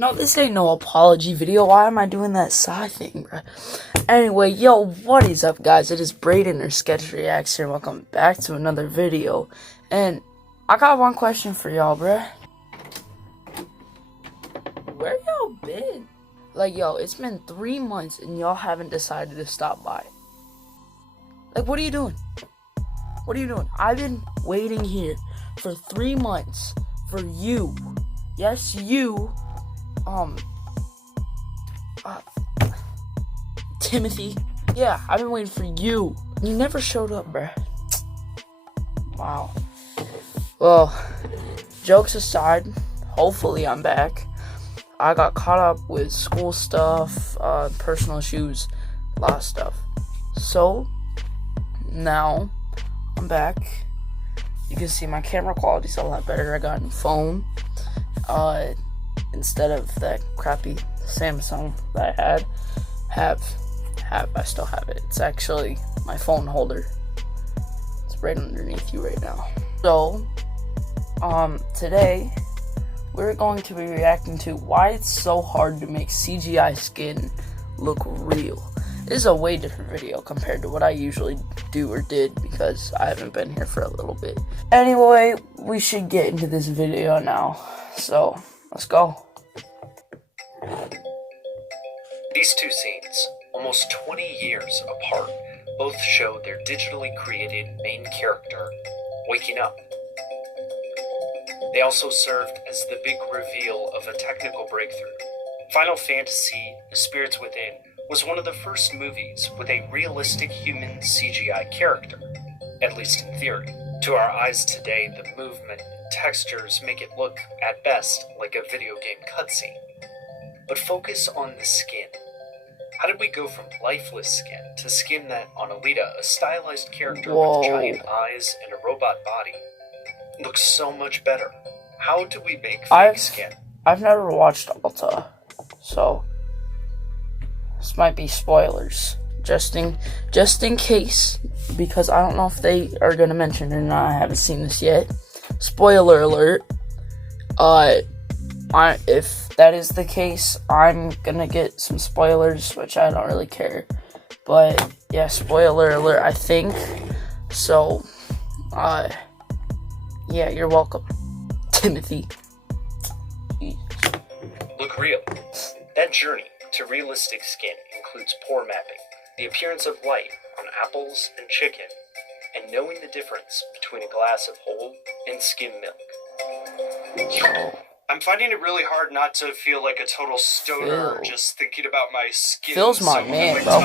No, this ain't no apology video. Why am I doing that sigh thing, bruh? Anyway, yo, what is up, guys? It is Brayden or Scetch Reacts here. Welcome back to another video. And I got one question for y'all, bruh. Where y'all been? Like, yo, it's been 3 months and y'all haven't decided to stop by. Like, what are you doing? What are you doing? I've been waiting here for 3 months for you. Yes, you. Timothy. Yeah, I've been waiting for you. You never showed up, bruh. Wow. Well, jokes aside, hopefully I'm back. I got caught up with school stuff, personal issues, a lot of stuff. So, now, I'm back. You can see my camera quality's a lot better. I got a new phone. Instead of that crappy Samsung that I I still have it. It's actually my phone holder. It's right underneath you right now. So, today, we're going to be reacting to why it's so hard to make CGI skin look real. This is a way different video compared to what I usually do or did because I haven't been here for a little bit. Anyway, we should get into this video now. So, let's go. These two scenes, almost 20 years apart, both show their digitally created main character waking up. They also served as the big reveal of a technical breakthrough. Final Fantasy: The Spirits Within was one of the first movies with a realistic human CGI character, at least in theory. To our eyes today, the movement and textures make it look, at best, like a video game cutscene. But focus on the skin. How did we go from lifeless skin to skin that, on Alita, a stylized character with giant eyes and a robot body, looks so much better? How do we make fake skin? I've never watched Alta, so this might be spoilers, just in case, because I don't know if they are gonna mention it or not. I haven't seen this yet. Spoiler alert. If that is the case, I'm gonna get some spoilers, which I don't really care. But yeah, spoiler alert, I think. So, yeah, you're welcome, Timothy. Look real. That journey to realistic skin includes pore mapping, the appearance of light on apples and chicken, and knowing the difference between a glass of whole and skim milk. I'm finding it really hard not to feel like a total stoner just thinking about my skin. Phil's my man, bro.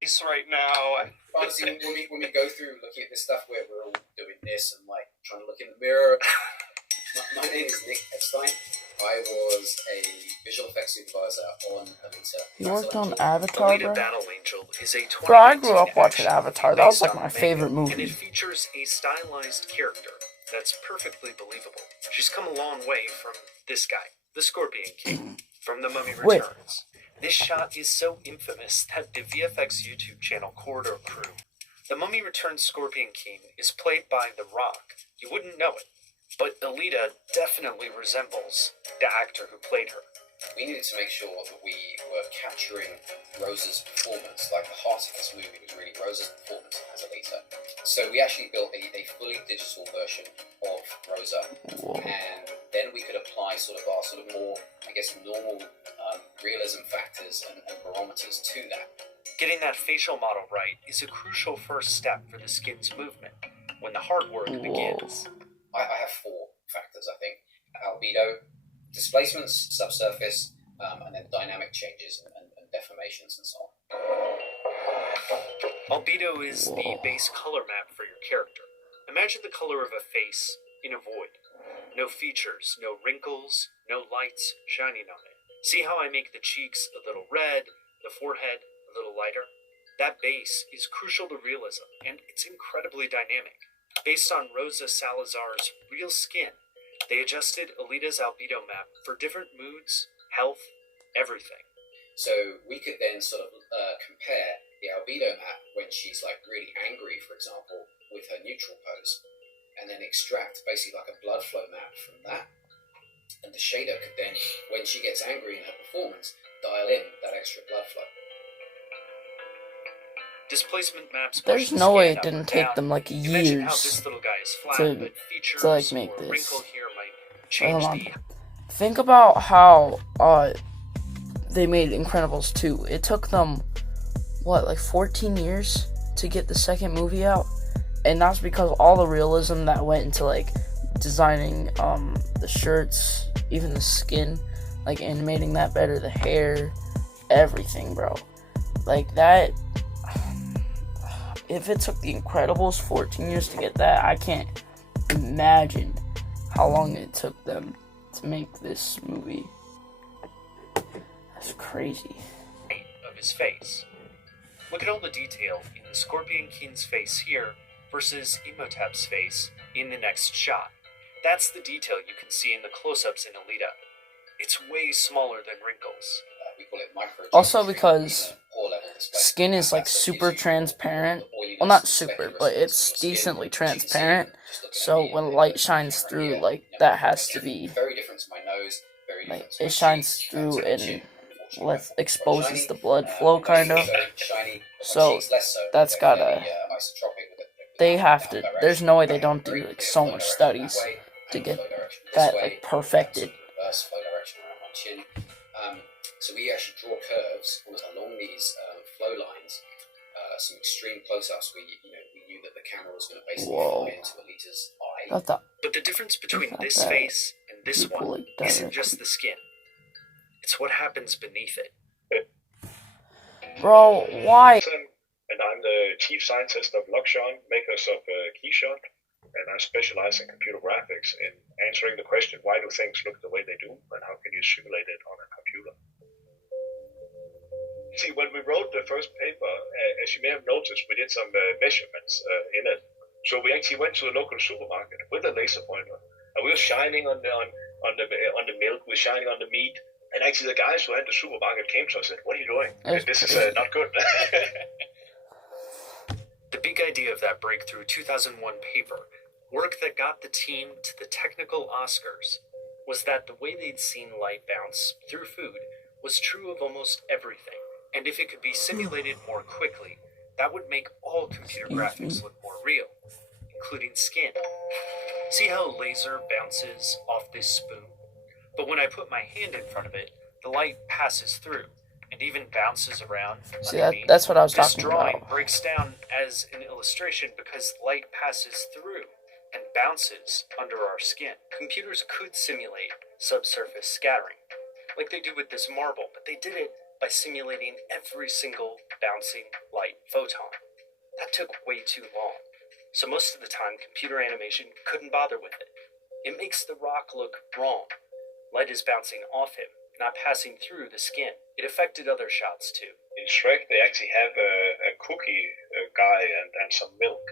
Face right now. Honestly, when we go through looking at this stuff where we're all doing this and like trying to look in the mirror. My name is Nick Epstein. I was a visual effects supervisor on Alita. You worked on Avatar, Alita bro? Battle Angel is a Bro, I grew up watching Avatar. That was like my favorite movie. And it features a stylized character that's perfectly believable. She's come a long way from this guy, the Scorpion King, from The Mummy Returns. This shot is so infamous that the VFX YouTube channel Corridor Crew. The Mummy Returns Scorpion King is played by The Rock. You wouldn't know it, but Alita definitely resembles the actor who played her. We needed to make sure that we were capturing Rosa's performance. Like, the heart of this movie was really Rosa's performance as Alita. So we actually built a fully digital version of Rosa. Whoa. And then we could apply our more, I guess, normal realism factors and barometers to that. Getting that facial model right is a crucial first step for the skin's movement when the hard work begins. I have 4 factors, I think. Albedo, displacements, subsurface, and then dynamic changes and deformations and so on. Albedo is the base color map for your character. Imagine the color of a face in a void. No features, no wrinkles, no lights shining on it. See how I make the cheeks a little red, the forehead a little lighter? That base is crucial to realism, and it's incredibly dynamic. Based on Rosa Salazar's real skin, they adjusted Alita's albedo map for different moods, health, everything. So we could then compare the albedo map when she's like really angry, for example, she gets angry in her performance, dial in that extra blood flow. Displacement maps. There's no way it didn't take them like years to like make this. Hold on. Think about how they made Incredibles 2. It took them what, like 14 years to get the second movie out, and that's because all the realism that went into like designing the shirts, even the skin, like animating that better, the hair, everything, bro. Like that. If it took the Incredibles 14 years to get that, I can't imagine how long it took them to make this movie. That's crazy. Of his face. Look at all the detail in the Scorpion King's face here versus Imhotep's face in the next shot. That's the detail you can see in the close-ups in Alita. It's way smaller than wrinkles. We call it micro. Also because skin is like super transparent. Well, not super, but it's decently transparent. So when light shines through, like that has to be very different to my nose. Very like different to it shines through and exposes the blood flow kind of. So that's gotta. They have to. There's no way they don't do like so much studies to get that like perfected. So we actually draw curves along these flow lines. Some extreme close-ups. We knew that the camera was going to basically fly into Alita's eye. But the difference between this face and this one isn't just the skin. It's what happens beneath it. Bro, why? And I'm the chief scientist of Luxon, makers of Keyshot, and I specialize in computer graphics in answering the question, why do things look the way they do, and how can you simulate it on a computer? See, when we wrote the first paper, as you may have noticed, we did some measurements in it. So we actually went to the local supermarket with a laser pointer, and we were shining on the milk, we were shining on the meat, and actually the guys who had the supermarket came to us and said, "What are you doing? This is not good." The big idea of that breakthrough 2001 paper, work that got the team to the technical Oscars, was that the way they'd seen light bounce through food was true of almost everything. And if it could be simulated more quickly, that would make all computer graphics look more real, including skin. See how laser bounces off this spoon? But when I put my hand in front of it, the light passes through and even bounces around. See, that's what I was this talking drawing about. breaks down as an illustration because light passes through and bounces under our skin. Computers could simulate subsurface scattering, like they do with this marble, but they did it by simulating every single bouncing light photon. That took way too long. So most of the time, computer animation couldn't bother with it. It makes the rock look wrong. Light is bouncing off him, not passing through the skin. It affected other shots too. In Shrek, they actually have a cookie guy and some milk.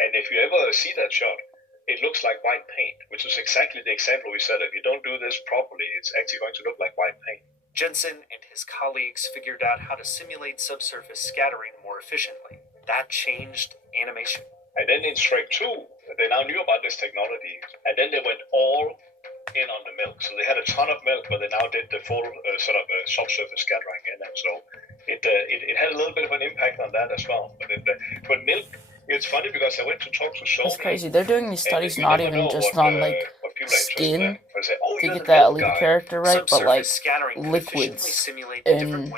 And if you ever see that shot, it looks like white paint, which is exactly the example we said. If you don't do this properly, it's actually going to look like white paint. Jensen and his colleagues figured out how to simulate subsurface scattering more efficiently. That changed animation. And then in Shrek 2, they now knew about this technology, and then they went all in on the milk. So they had a ton of milk, but they now did the full subsurface scattering in it. So it had a little bit of an impact on that as well. But milk, it's funny because I went to talk to Sony. That's crazy. They're doing these studies not even just on like skin say, to get that Alita character right, but like liquids and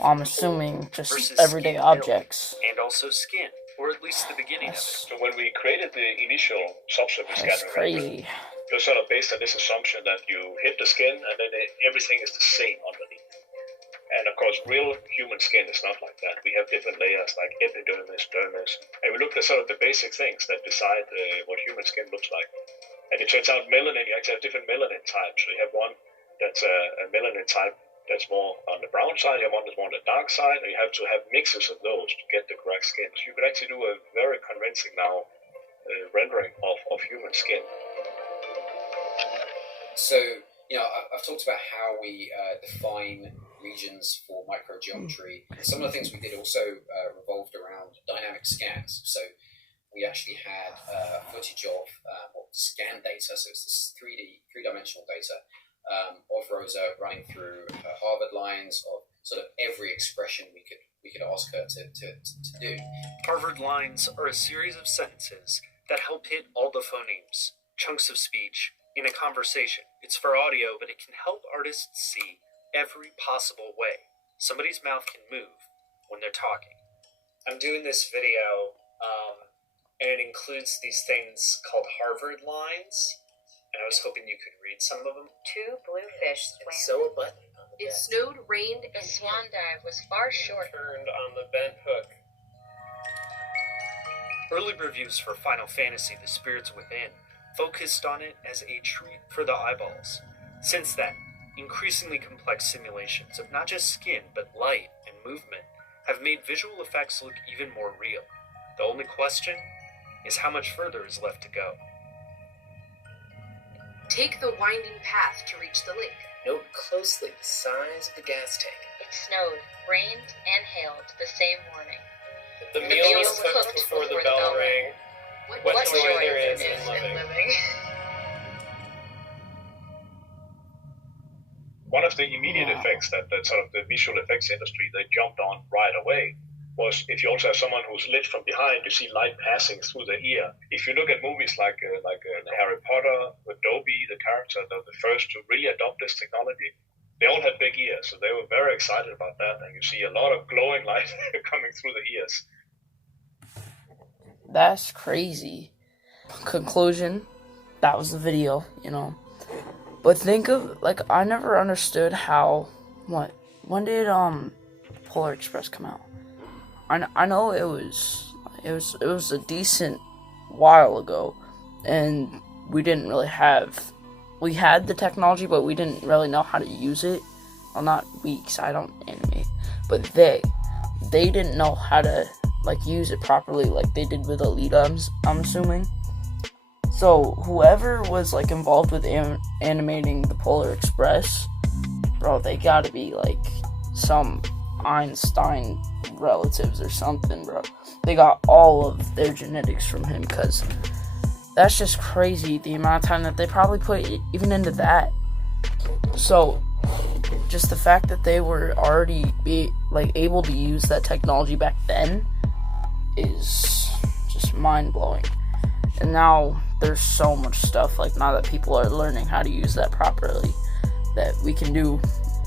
I'm assuming just everyday objects. And also skin, or at least the beginning of it. So when we created the initial subsurface That's scattering, crazy. it was sort of based on this assumption that you hit the skin and then everything is the same underneath. And of course, real human skin is not like that. We have different layers like epidermis, dermis, and we looked at sort of the basic things that decide what human skin looks like. And it turns out melanin, you actually have different melanin types. So you have one that's a melanin type that's more on the brown side, you have one that's more on the dark side, and you have to have mixes of those to get the correct skin. So you can actually do a very convincing now rendering of human skin. So, I've talked about how we define regions for microgeometry. And some of the things we did also revolved around dynamic scans. So we actually had footage of scan data. So it's this three-dimensional data of Rosa running through her Harvard lines, of sort of every expression we could ask her to do. Harvard lines are a series of sentences that help hit all the phonemes, chunks of speech, in a conversation. It's for audio, but it can help artists see every possible way somebody's mouth can move when they're talking. I'm doing this video, and it includes these things called Harvard lines, and I was hoping you could read some of them. 2 blue fish swam. Sew a button on the It desk. snowed, rained, and the swan dive was far short. Turned on the bent hook. Early reviews for Final Fantasy The Spirits Within focused on it as a treat for the eyeballs. Since then, increasingly complex simulations of not just skin but light and movement have made visual effects look even more real. The only question is how much further is left to go. Take the winding path to reach the lake. Note closely the size of the gas tank. It snowed, rained, and hailed the same morning. The meal was cooked before the bell rang. What joy there is in living. One of the immediate effects that sort of the visual effects industry, they jumped on right away was if you also have someone who's lit from behind, you see light passing through the ear. If you look at movies like Harry Potter, with Dobby, the character, the first to really adopt this technology, they all had big ears, so they were very excited about that, and you see a lot of glowing light coming through the ears. That's crazy. Conclusion, that was the video, you know. But think of, like, I never understood how, when did Polar Express come out? I know it was a decent while ago, and we didn't really have, we had the technology, but we didn't really know how to use it. Well, not we, 'cause I don't animate, but they didn't know how to, like, use it properly like they did with Alita, I'm assuming. So whoever was, like, involved with animating the Polar Express, bro, they gotta be, like, some Einstein relatives or something, bro. They got all of their genetics from him, because that's just crazy, the amount of time that they probably put even into that. So just the fact that they were already able to use that technology back then is just mind-blowing. And now there's so much stuff, like, now that people are learning how to use that properly, that we can do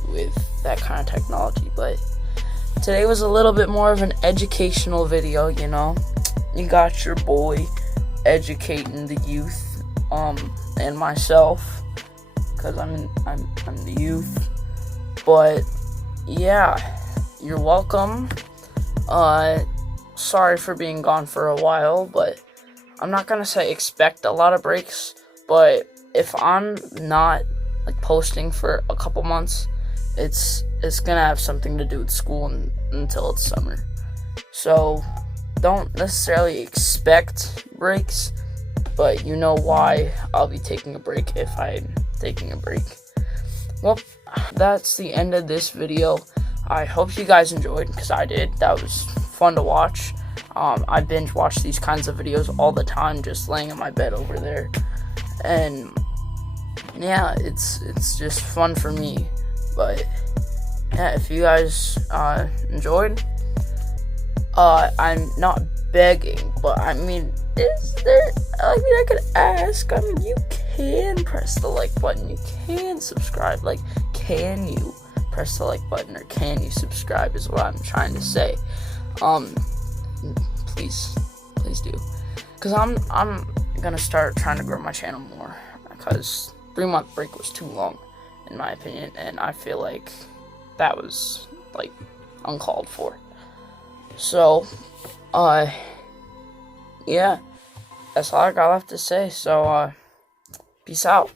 with that kind of technology. But today was a little bit more of an educational video, you know. You got your boy educating the youth, and myself, because I'm the youth. But yeah, you're welcome. Sorry for being gone for a while, but I'm not gonna say expect a lot of breaks, but if I'm not, like, posting for a couple months, it's gonna have something to do with school until it's summer. So don't necessarily expect breaks, but you know why I'll be taking a break if I'm taking a break. Well, that's the end of this video. I hope you guys enjoyed, because I did. That was fun to watch. I binge watch these kinds of videos all the time, just laying in my bed over there. And yeah, it's just fun for me. But yeah, if you guys enjoyed, I'm not begging, but I mean, I could ask. I mean, you can press the like button, you can subscribe. Like, can you press the like button, or can you subscribe, is what I'm trying to say. Please do, because I'm gonna start trying to grow my channel more, because 3-month break was too long, in my opinion, and I feel like that was, like, uncalled for. So, yeah, that's all I got left to say. So, peace out.